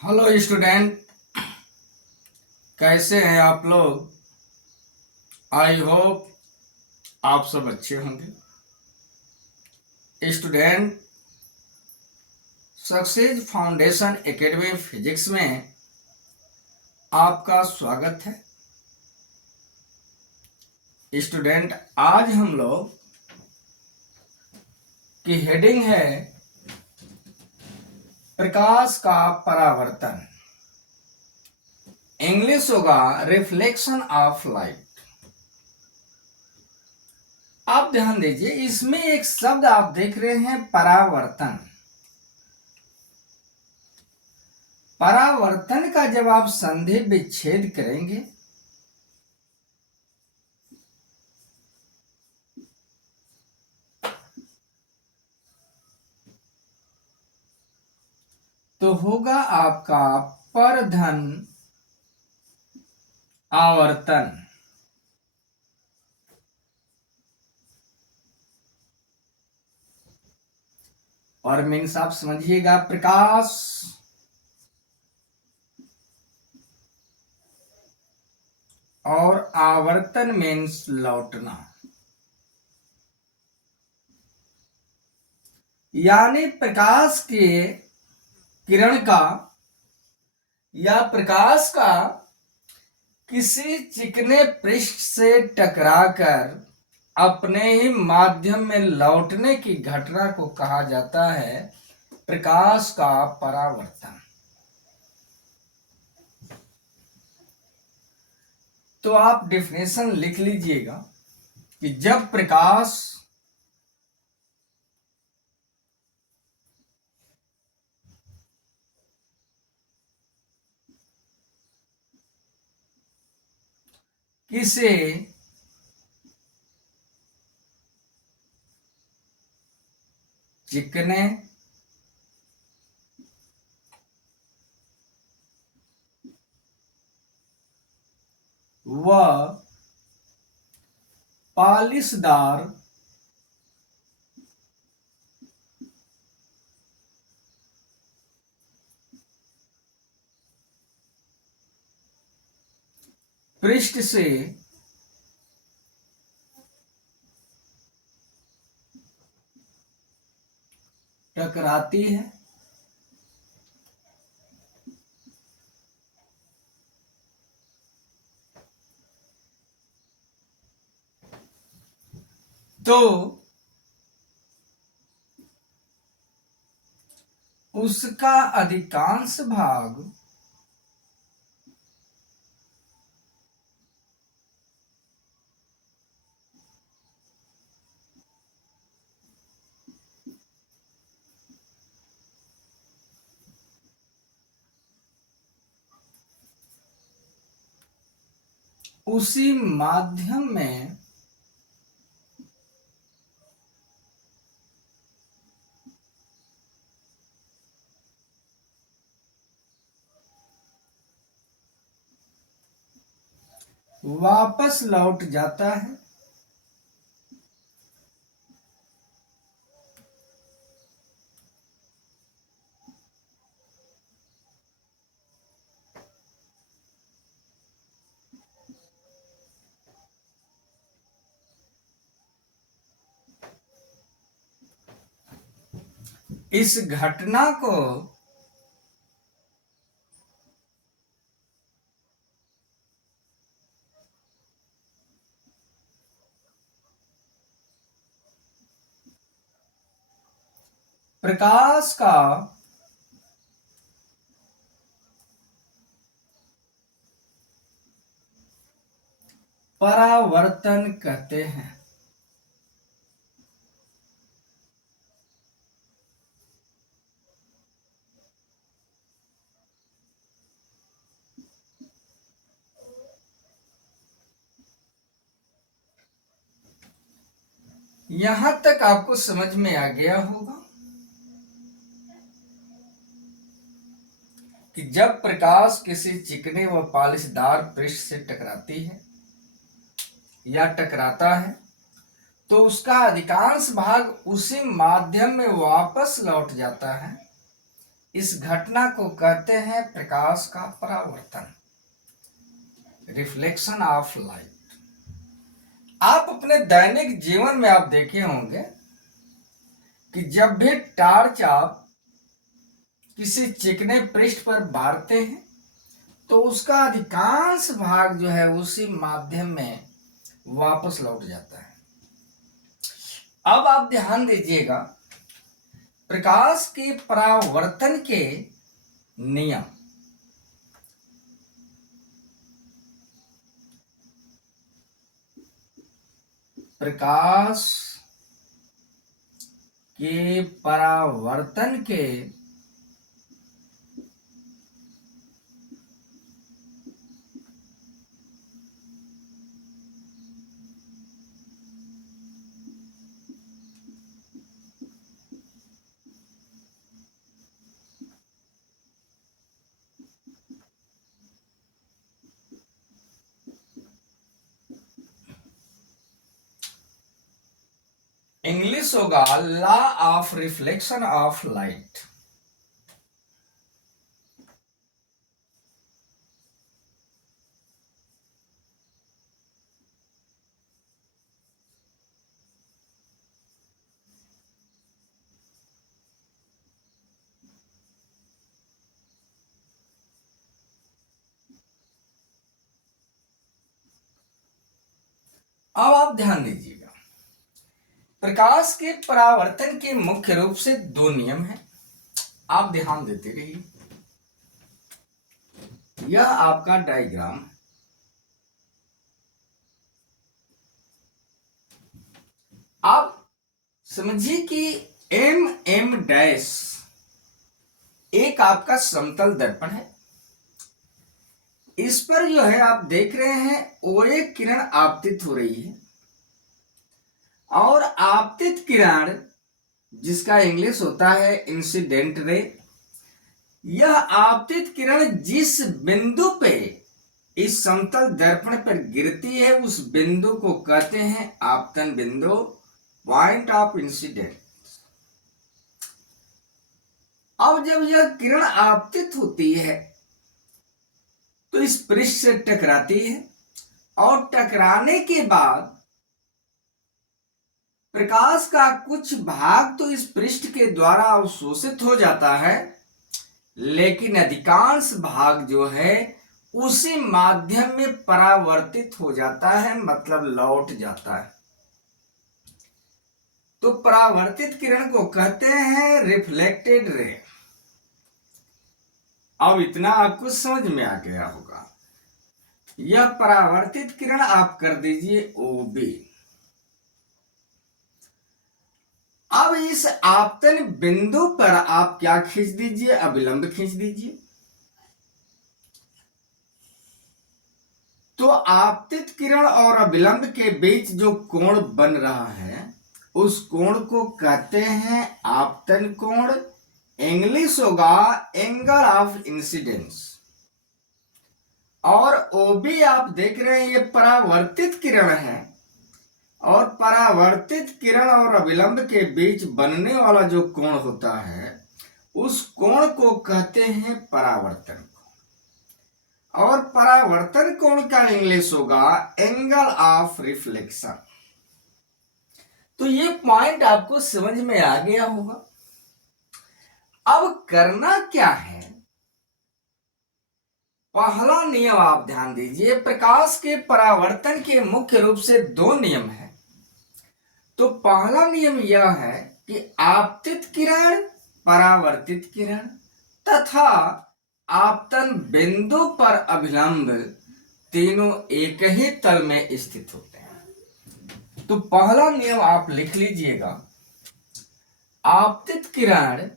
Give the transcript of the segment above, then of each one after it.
Hello student, कैसे हैं आप लोग। आई होप आप सब अच्छे होंगे। Student, success foundation academy physics में आपका स्वागत है। स्टूडेंट, आज हम लोग की हेडिंग है प्रकाश का परावर्तन। इंग्लिश होगा रिफ्लेक्शन ऑफ लाइट। आप ध्यान दीजिए, इसमें एक शब्द आप देख रहे हैं परावर्तन। परावर्तन का जब आप संधि विच्छेद करेंगे तो होगा आपका परधन आवर्तन। और मीन्स आप समझिएगा, प्रकाश और आवर्तन मीन्स लौटना, यानी प्रकाश के किरण का या प्रकाश का किसी चिकने पृष्ठ से टकराकर अपने ही माध्यम में लौटने की घटना को कहा जाता है प्रकाश का परावर्तन। तो आप डेफिनेशन लिख लीजिएगा कि जब प्रकाश किसी चिकने व पालिशदार पृष्ठ से टकराती है तो उसका अधिकांश भाग उसी माध्यम में वापस लौट जाता है। इस घटना को प्रकाश का परावर्तन कहते हैं। यहां तक आपको समझ में आ गया होगा कि जब प्रकाश किसी चिकने व पालिशदार पृष्ठ से टकराती है या टकराता है तो उसका अधिकांश भाग उसी माध्यम में वापस लौट जाता है इस घटना को कहते हैं प्रकाश का परावर्तन, रिफ्लेक्शन ऑफ लाइट। आप अपने दैनिक जीवन में आप देखे होंगे कि जब भी टॉर्च आप किसी चिकने पृष्ठ पर मारते हैं तो उसका अधिकांश भाग जो है उसी माध्यम में वापस लौट जाता है। अब आप ध्यान दीजिएगा, प्रकाश के परावर्तन के नियम। प्रकाश के परावर्तन के इंग्लिश होगा law of reflection of light. अब आप ध्यान दीजिएगा, प्रकाश के परावर्तन के मुख्य रूप से दो नियम हैं। आप ध्यान देते रहिए। यह आपका डायग्राम, आप समझिए कि एम डैश एक आपका समतल दर्पण है। इस पर जो है आप देख रहे हैं ओए किरण आपतित हो रही है, और आपतित किरण जिसका इंग्लिश होता है इंसिडेंट रे, यह आपतित किरण जिस बिंदु पे इस समतल दर्पण पर गिरती है उस बिंदु को कहते हैं आपतन बिंदु, पॉइंट ऑफ इंसिडेंट। अब जब यह किरण आपतित होती है तो इस पृष्ठ से टकराती है, और टकराने के बाद प्रकाश का कुछ भाग तो इस पृष्ठ के द्वारा अवशोषित हो जाता है, लेकिन अधिकांश भाग जो है उसी माध्यम में परावर्तित हो जाता है, मतलब लौट जाता है। तो परावर्तित किरण को कहते हैं रिफ्लेक्टेड रे। अब इतना आपको समझ में आ गया होगा। यह परावर्तित किरण आप कर दीजिए OB। अब इस आपतन बिंदु पर आप क्या खींच दीजिए, अभिलंब खींच दीजिए। तो आपतित किरण और अभिलंब के बीच जो कोण बन रहा है उस कोण को कहते हैं आपतन कोण। इंग्लिश होगा एंगल ऑफ इंसिडेंस। और OB आप देख रहे हैं ये परावर्तित किरण है, और परावर्तित किरण और अभिलंब के बीच बनने वाला जो कोण होता है उस कोण को कहते हैं परावर्तन कोण। और परावर्तन कोण का इंग्लिश होगा एंगल ऑफ रिफ्लेक्शन। तो ये पॉइंट आपको समझ में आ गया होगा। अब करना क्या है, पहला नियम आप ध्यान दीजिए, प्रकाश के परावर्तन के मुख्य रूप से दो नियम हैं। तो पहला नियम यह है कि आपतित किरण, परावर्तित किरण तथा आपतन बिंदु पर अभिलंब तीनों एक ही तल में स्थित होते हैं। तो पहला नियम आप लिख लीजिएगा, आपतित किरण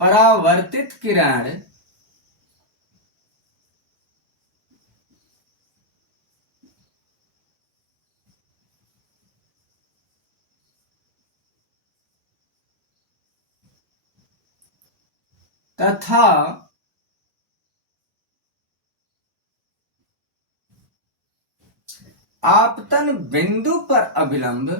परावर्तित किरण तथा आपतन बिंदु पर अभिलंब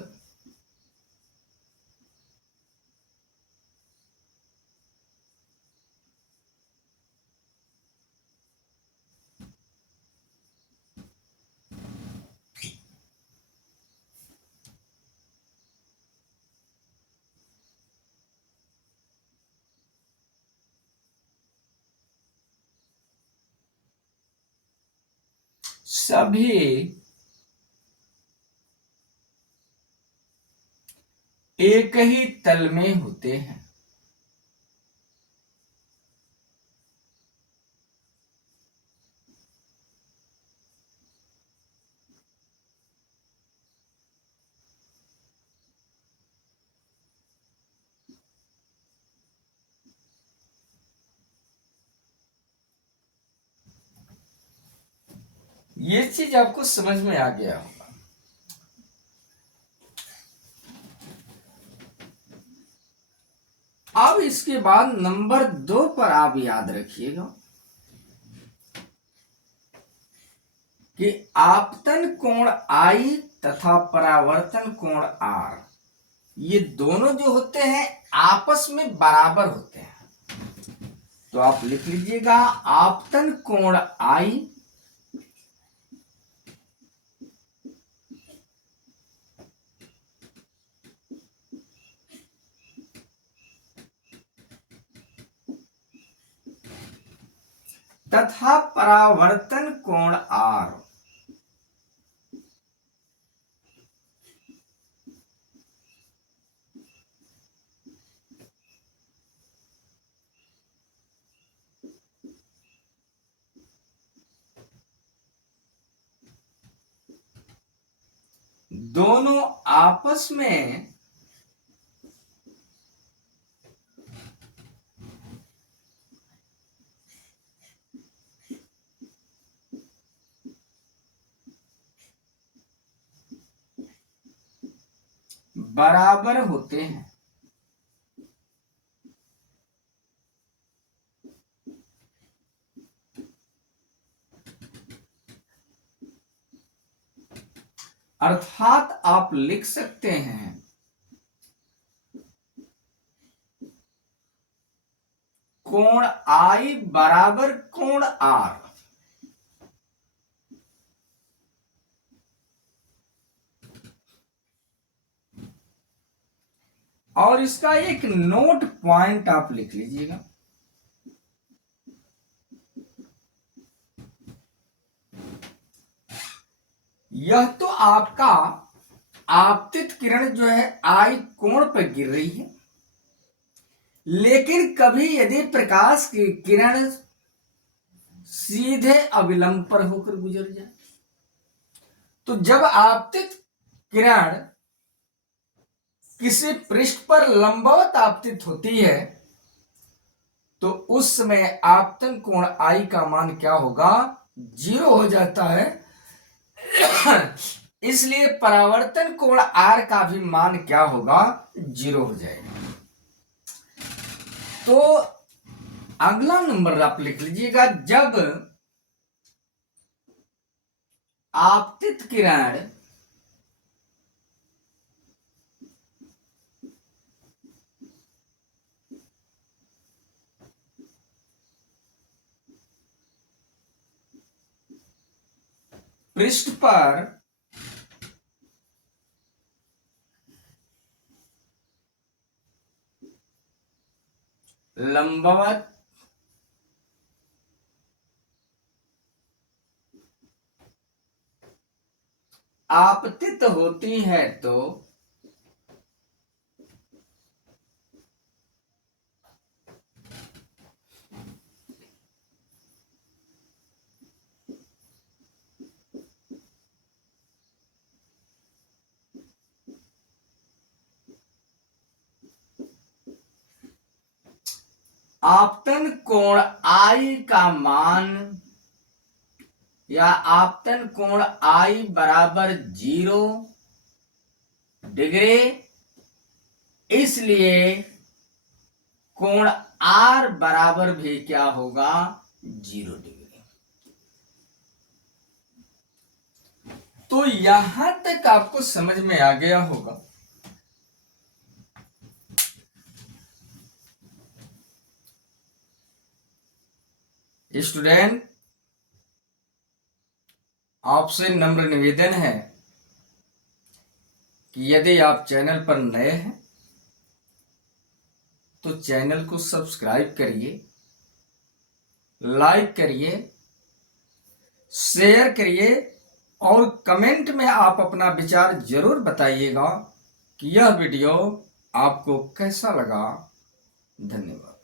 सभी एक ही तल में होते हैं। ये चीज आपको समझ में आ गया होगा। अब इसके बाद नंबर 2 पर आप याद रखिएगा कि आपतन कोण I तथा परावर्तन कोण R, ये दोनों जो होते हैं आपस में बराबर होते हैं। तो आप लिख लीजिएगा आपतन कोण I तथा परावर्तन कोण R दोनों आपस में बराबर होते हैं। अर्थात आप लिख सकते हैं कोण I बराबर कोण R। और इसका एक नोट पॉइंट आप लिख लीजिएगा, यह तो आपका आपतित किरण जो है I कोण पर गिर रही है, लेकिन कभी यदि प्रकाश की किरण सीधे अविलंब पर होकर गुजर जाए, तो जब आपतित किरण किसी पृष्ठ पर लंबवत आपतित होती है तो उस समय आपतन कोण I का मान क्या होगा? 0 हो जाता है। इसलिए परावर्तन कोण R का भी मान क्या होगा? 0 हो जाएगा। तो अगला नंबर आप लिख लीजिएगा, जब आपतित किरण पृष्ठ पर लंबवत आपतित होती है तो आपतन कोण I का मान या आपतन कोण I बराबर 0 डिग्री, इसलिए कोण आर बराबर भी क्या होगा, 0 डिग्री। तो यहां तक आपको समझ में आ गया होगा स्टूडेंट। आपसे नम्र निवेदन है कि यदि आप चैनल पर नए हैं तो चैनल को सब्सक्राइब करिए, लाइक करिए, शेयर करिए और कमेंट में आप अपना विचार जरूर बताइएगा कि यह वीडियो आपको कैसा लगा। धन्यवाद।